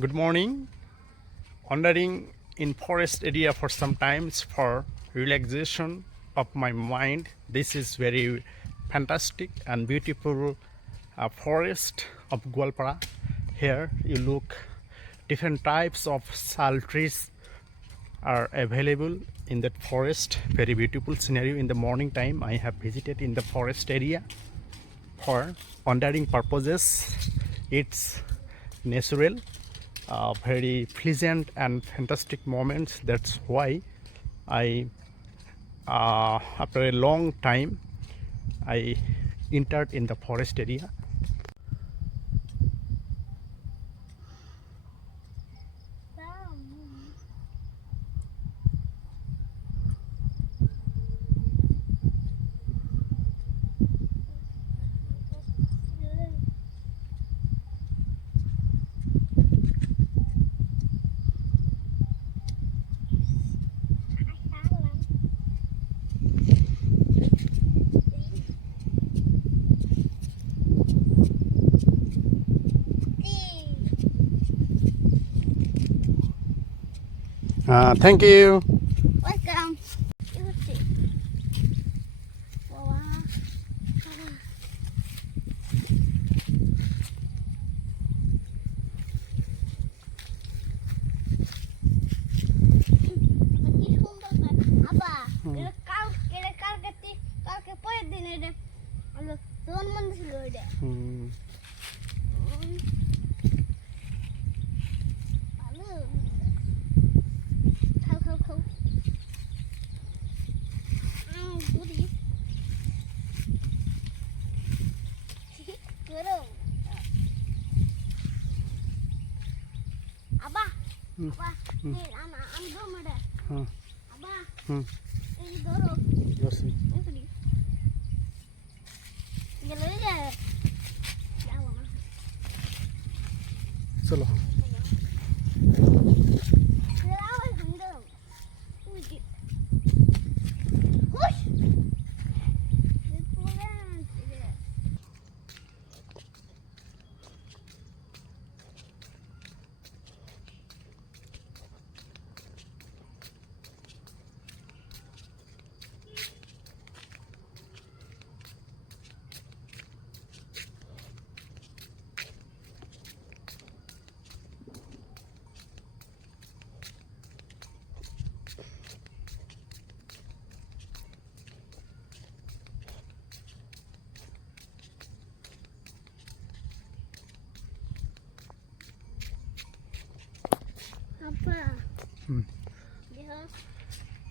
Good morning. Wandering in forest area for some times for relaxation of my mind. This is very fantastic and beautiful forest of Goalpara. Here you look different types of sal trees are available in that forest. Very beautiful scenario in the morning time. I have visited in the forest area for wandering purposes. It's natural, very pleasant and fantastic moments. That's why I after a long time I entered in the forest area. Thank you. Welcome. কালকে পরের দিন এটা জন্মদিন ছিল এটা খাও খাও খাও বুড়ি করো আবা আবা আমি ধরো মাডা আবা এই ধরো Merci. চলো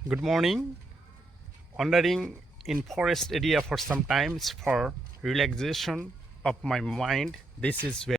Good morning. Wandering in forest area for some times for relaxation of my mind. This is very